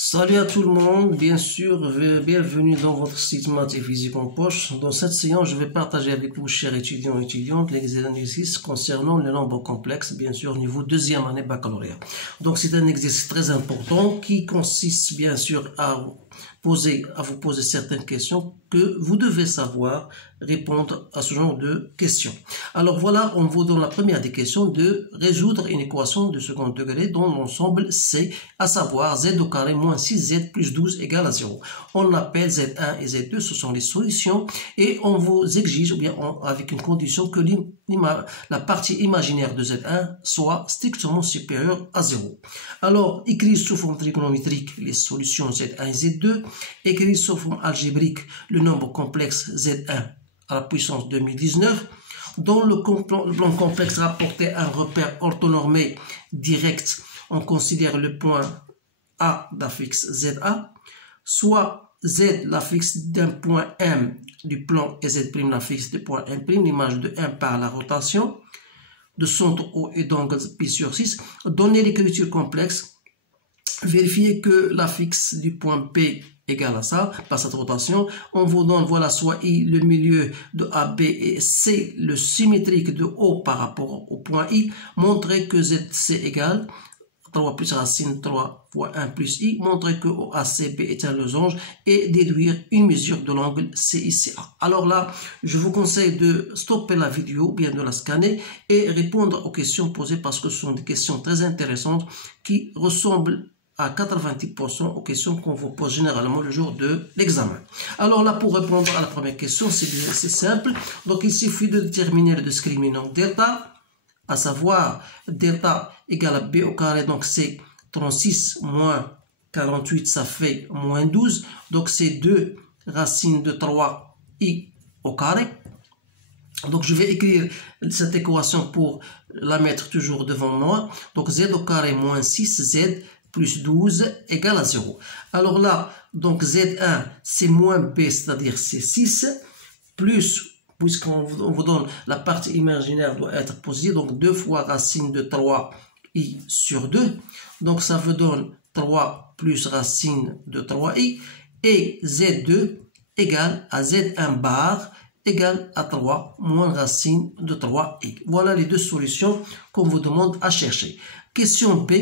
Salut à tout le monde, bien sûr, bienvenue dans votre site Maths et Physique en poche. Dans cette séance, je vais partager avec vous, chers étudiants et étudiantes, l'exercice concernant les nombres complexes, bien sûr, au niveau deuxième année baccalauréat. Donc, c'est un exercice très important qui consiste, bien sûr, à vous poser certaines questions que vous devez savoir répondre à ce genre de questions. Alors voilà, on vous donne la première des questions de résoudre une équation de second degré dont l'ensemble c'est, à savoir z au carré moins 6z plus 12 égale à 0. On appelle z1 et z2, ce sont les solutions, et on vous exige, ou bien avec une condition, que la partie imaginaire de z1 soit strictement supérieure à 0. Alors, écrire sous forme trigonométrique les solutions z1 et z2, écrire sous forme algébrique le nombre complexe z1 à la puissance 2019, dans le plan complexe rapporté un repère orthonormé direct, on considère le point A d'affixe ZA, soit Z l'affixe d'un point M du plan et Z' l'affixe du point M', l'image de M par la rotation, de centre O et d'angle pi sur 6, donner l'écriture complexe, vérifier que l'affixe du point P égale à ça, par cette rotation, on vous donne, voilà, soit I, le milieu de AB, et C, le symétrique de O par rapport au point I, montrer que ZC égale 3 plus racine 3 fois 1 plus I, montrer que OACB est un losange et déduire une mesure de l'angle CICA. Alors là, je vous conseille de stopper la vidéo, bien de la scanner et répondre aux questions posées parce que ce sont des questions très intéressantes qui ressemblent à 90% aux questions qu'on vous pose généralement le jour de l'examen. Alors là, pour répondre à la première question, c'est simple. Donc, il suffit de déterminer le discriminant delta, à savoir delta égale à b au carré, donc c'est 36 moins 48, ça fait moins 12. Donc, c'est 2 racines de 3i au carré. Donc, je vais écrire cette équation pour la mettre toujours devant moi. Donc, z au carré moins 6z plus 12 égale à 0. Alors là, donc Z1, c'est moins B, c'est-à-dire c'est 6, plus, puisqu'on vous donne la partie imaginaire doit être positive, donc 2 fois racine de 3i sur 2. Donc ça vous donne 3 plus racine de 3i, et Z2 égale à Z1 bar égale à 3 moins racine de 3i. Voilà les deux solutions qu'on vous demande à chercher. Question B,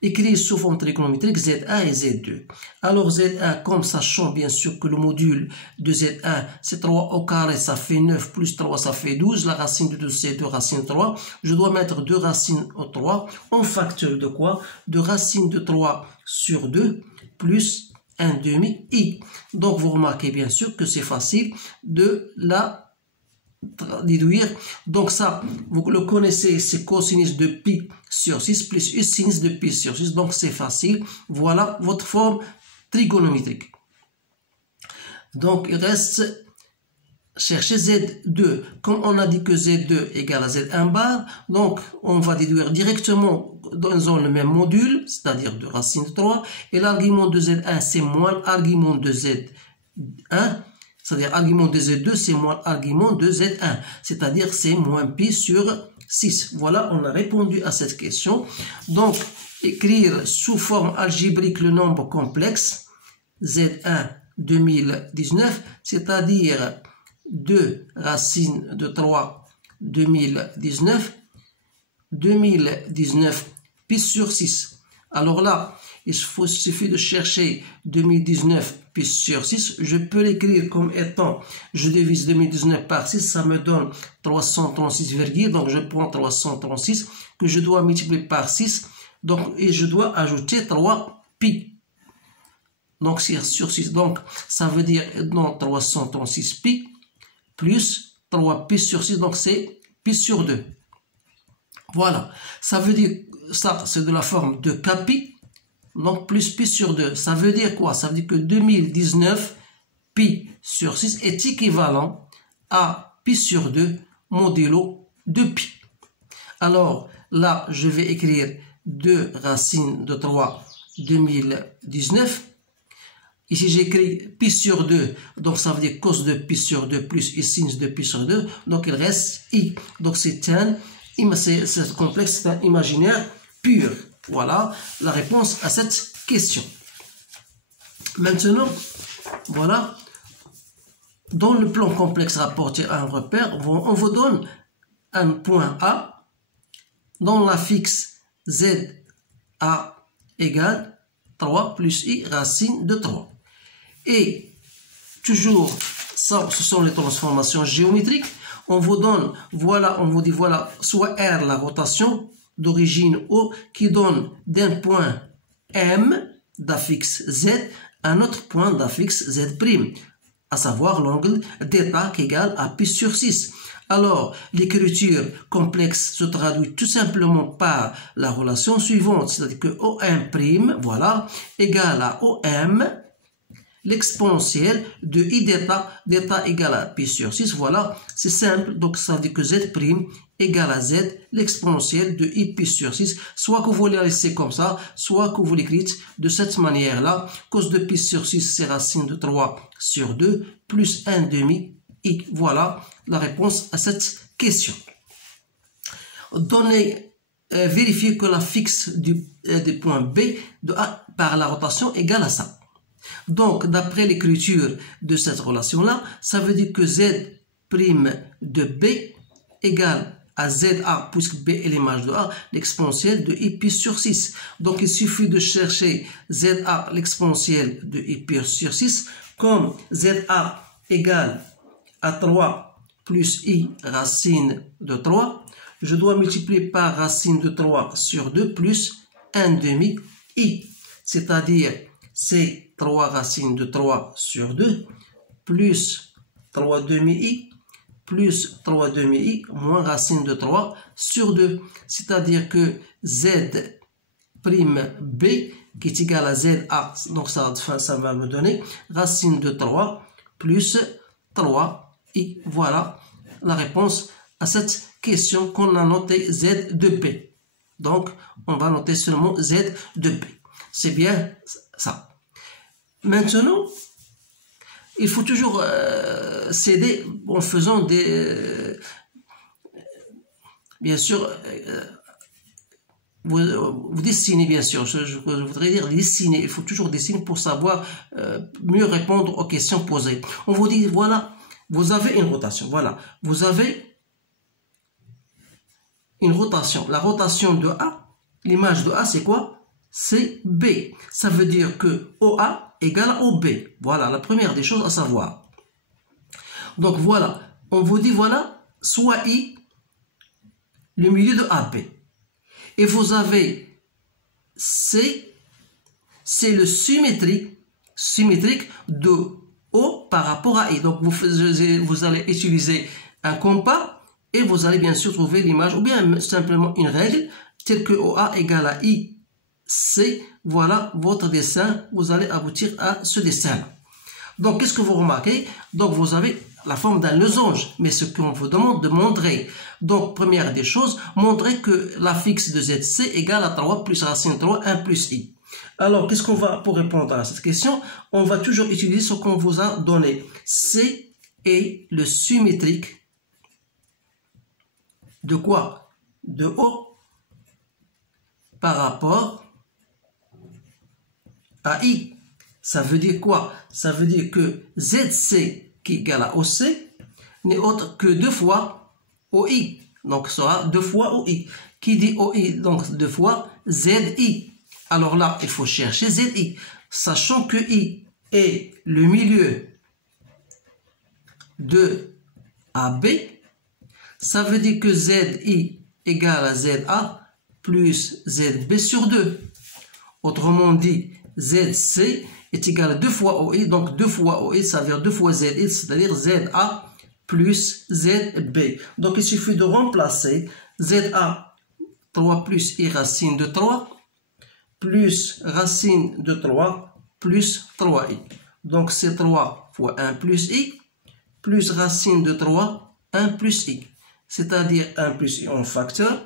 écrire sous forme trigonométrique Z1 et Z2. Alors Z1, comme sachant bien sûr que le module de Z1 c'est 3 au carré, ça fait 9, plus 3 ça fait 12, la racine de 12 c'est 2 racines de 3, je dois mettre 2 racines au 3, en facteur de quoi? De racine de 3 sur 2, plus 1 demi i. Donc vous remarquez bien sûr que c'est facile de la déduire. Donc ça, vous le connaissez, c'est cosinus de pi sur 6 plus sinus de pi sur 6. Donc c'est facile. Voilà votre forme trigonométrique. Donc il reste chercher Z2. Comme on a dit que Z2 égale à Z1 bar, donc on va déduire directement dans le même module, c'est-à-dire de racine de 3. Et l'argument de Z1, c'est moins l'argument de Z1. C'est-à-dire, argument de Z2, c'est moins argument de Z1. C'est-à-dire, c'est moins pi sur 6. Voilà, on a répondu à cette question. Donc, écrire sous forme algébrique le nombre complexe, Z1 2019, c'est-à-dire 2 racines de 3 2019, 2019 pi sur 6. Alors là, il suffit de chercher 2019 pi sur 6. Je peux l'écrire comme étant, je divise 2019 par 6, ça me donne 336, donc je prends 336 que je dois multiplier par 6, donc, et je dois ajouter 3 pi. Donc sur 6, donc ça veut dire non, 336 pi plus 3 pi sur 6, donc c'est pi sur 2. Voilà, ça veut dire, ça c'est de la forme de kpi. Donc, plus pi sur 2, ça veut dire quoi? Ça veut dire que 2019 pi sur 6 est équivalent à pi sur 2 modulo de pi. Alors, là, je vais écrire 2 racines de 3 2019. Ici, j'écris pi sur 2, donc ça veut dire cos de pi sur 2 plus sinus de pi sur 2. Donc, il reste i. Donc, c'est complexe, c'est un imaginaire pur. Voilà la réponse à cette question. Maintenant, voilà, dans le plan complexe rapporté à un repère, on vous donne un point A dont la fixe ZA égale 3 plus I racine de 3. Et toujours, ça, ce sont les transformations géométriques. On vous donne, voilà, on vous dit, voilà, soit R la rotation d'origine O qui donne d'un point M d'affixe Z à un autre point d'affixe Z', à savoir l'angle θ qui égale à pi sur 6. Alors, l'écriture complexe se traduit tout simplement par la relation suivante, c'est-à-dire que OM', voilà, égale à OM, l'exponentielle de I θ égale à pi sur 6, voilà, c'est simple, donc ça veut dire que Z' égale à Z, l'exponentielle de I pi sur 6, soit que vous la laissez comme ça, soit que vous l'écrivez de cette manière-là, cos de pi sur 6, c'est racine de 3 sur 2, plus 1 demi I, voilà la réponse à cette question. Vérifiez que la fixe du point B de A par la rotation égale à ça. Donc, d'après l'écriture de cette relation-là, ça veut dire que Z' de B égale à ZA, puisque B est l'image de A, l'exponentielle de I pi sur 6. Donc, il suffit de chercher ZA, l'exponentielle de I pi sur 6, comme ZA égale à 3 plus I racine de 3, je dois multiplier par racine de 3 sur 2 plus 1 demi I, c'est-à-dire c'est 3 racine de 3 sur 2 plus 3 demi I plus 3 demi I moins racine de 3 sur 2, c'est-à-dire que Z' B qui est égal à ZA, donc ça va me donner racine de 3 plus 3 I. Voilà la réponse à cette question qu'on a notée Z de B. Donc, on va noter seulement Z de B. C'est bien ça. Maintenant, il faut toujours s'aider en faisant des... bien sûr, vous dessinez, bien sûr, je voudrais dire dessiner. Il faut toujours dessiner pour savoir mieux répondre aux questions posées. On vous dit, voilà, vous avez une rotation. Voilà, vous avez une rotation. La rotation de A, l'image de A, c'est quoi? C'est B. Ça veut dire que OA égale à OB. Voilà, la première des choses à savoir. Donc voilà, on vous dit, voilà, soit I, le milieu de AB. Et vous avez C, c'est le symétrique de O par rapport à I. Donc vous allez utiliser un compas et vous allez bien sûr trouver l'image ou bien simplement une règle telle que OA égale à IC. Voilà votre dessin. Vous allez aboutir à ce dessin. Donc qu'est-ce que vous remarquez? Donc vous avez la forme d'un losange, mais ce qu'on vous demande de montrer. Donc, première des choses, montrer que la fixe de ZC égale à 3 plus racine de 3, 1 plus I. Alors, qu'est-ce qu'on va, pour répondre à cette question, on va toujours utiliser ce qu'on vous a donné. C est le symétrique de quoi? De O par rapport à I. Ça veut dire quoi? Ça veut dire que ZC qui est égal à OC n'est autre que 2 fois OI. Donc, ce sera 2 fois OI. Qui dit OI, donc 2 fois ZI. Alors là, il faut chercher ZI. Sachant que I est le milieu de AB, ça veut dire que ZI égale à ZA plus ZB sur 2. Autrement dit, ZC est égal à 2 fois OI, donc 2 fois OI, ça veut dire 2 fois ZI, c'est-à-dire ZA plus ZB. Donc il suffit de remplacer ZA 3 plus I racine de 3 plus racine de 3 plus 3I. Donc c'est 3 fois 1 plus I plus racine de 3, 1 plus I. C'est-à-dire 1 plus I en facteur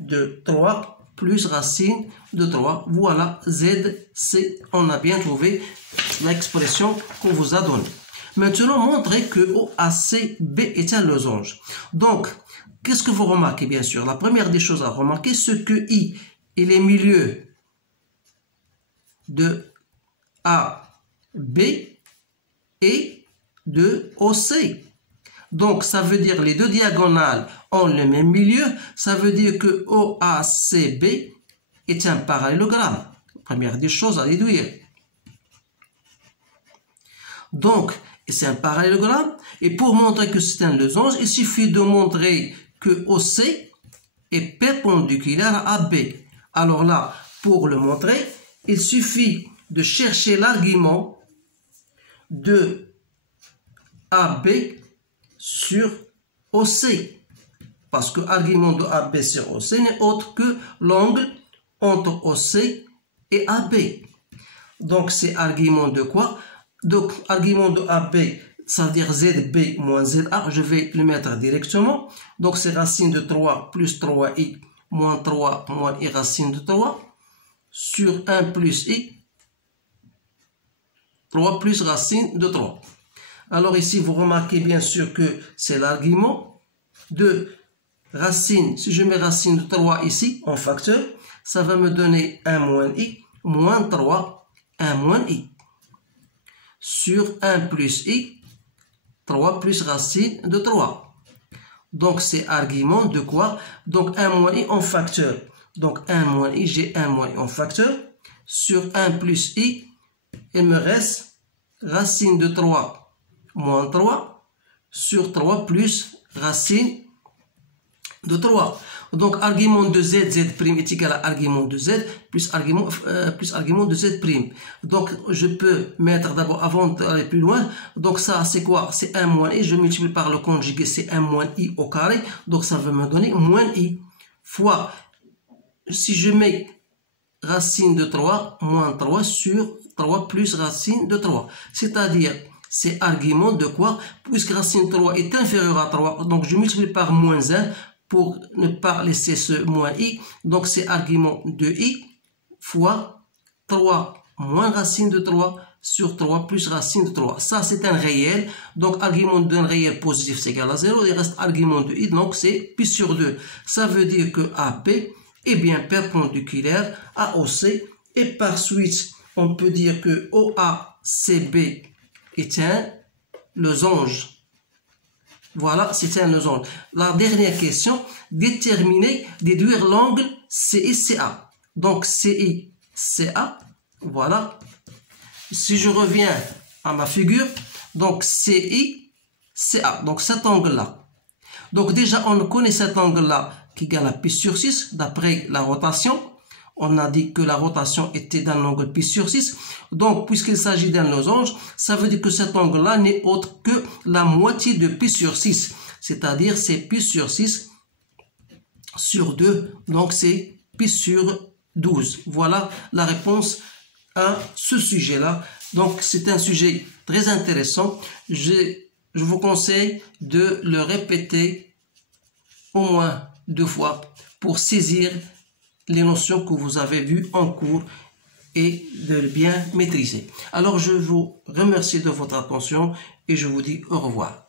de 3 plus racine de 3. Voilà ZC. On a bien trouvé l'expression qu'on vous a donnée. Maintenant, montrez que OACB est un losange. Donc, qu'est-ce que vous remarquez, bien sûr? La première des choses à remarquer, c'est que I est les milieux de A B et de OC. Donc, ça veut dire les deux diagonales ont le même milieu. Ça veut dire que OACB est un parallélogramme. Première des choses à déduire. Donc, c'est un parallélogramme. Et pour montrer que c'est un losange, il suffit de montrer que OC est perpendiculaire à AB. Alors là, pour le montrer, il suffit de chercher l'argument de AB sur OC. Parce que l'argument de AB sur OC n'est autre que l'angle entre OC et AB. Donc, c'est argument de quoi? Donc, argument de AB, ça veut dire ZB moins ZA. Je vais le mettre directement. Donc, c'est racine de 3 plus 3i moins 3 moins i racine de 3 sur 1 plus i. 3 plus racine de 3. Alors ici, vous remarquez bien sûr que c'est l'argument de racine. Si je mets racine de 3 ici en facteur, ça va me donner 1 moins i moins 3, 1 moins i. Sur 1 plus i, 3 plus racine de 3. Donc c'est argument de quoi? Donc 1 moins i en facteur. Donc 1 moins i, j'ai 1 moins i en facteur. Sur 1 plus i, il me reste racine de 3 moins 3 sur 3 plus racine de 3. Donc, argument de z, z' est égal à argument de z plus argument de z'. Donc, je peux mettre d'abord, avant d'aller plus loin, donc ça, c'est quoi? C'est 1 moins i, je multiplie par le conjugué, c'est 1 moins i au carré, donc ça va me donner moins i, fois, si je mets racine de 3, moins 3 sur 3 plus racine de 3. C'est-à-dire, c'est argument de quoi? Puisque racine de 3 est inférieure à 3, donc je multiplie par moins 1 pour ne pas laisser ce moins i. Donc c'est argument de i fois 3 moins racine de 3 sur 3 plus racine de 3. Ça c'est un réel. Donc argument d'un réel positif c'est égal à 0. Il reste argument de i, donc c'est pi sur 2. Ça veut dire que AB est bien perpendiculaire à OC. Et par suite, on peut dire que OACB est un losange. Voilà, c'est un losange. La dernière question, déduire l'angle CICA. Donc CICA, voilà. Si je reviens à ma figure, donc CICA, donc cet angle-là. Donc déjà, on connaît cet angle-là qui égale à pi sur 6 d'après la rotation. On a dit que la rotation était d'un angle pi sur 6. Donc, puisqu'il s'agit d'un losange, ça veut dire que cet angle-là n'est autre que la moitié de pi sur 6. C'est-à-dire, c'est pi sur 6 sur 2. Donc, c'est pi sur 12. Voilà la réponse à ce sujet-là. Donc, c'est un sujet très intéressant. Je vous conseille de le répéter au moins 2 fois pour saisir les notions que vous avez vues en cours et de bien maîtriser. Alors, je vous remercie de votre attention et je vous dis au revoir.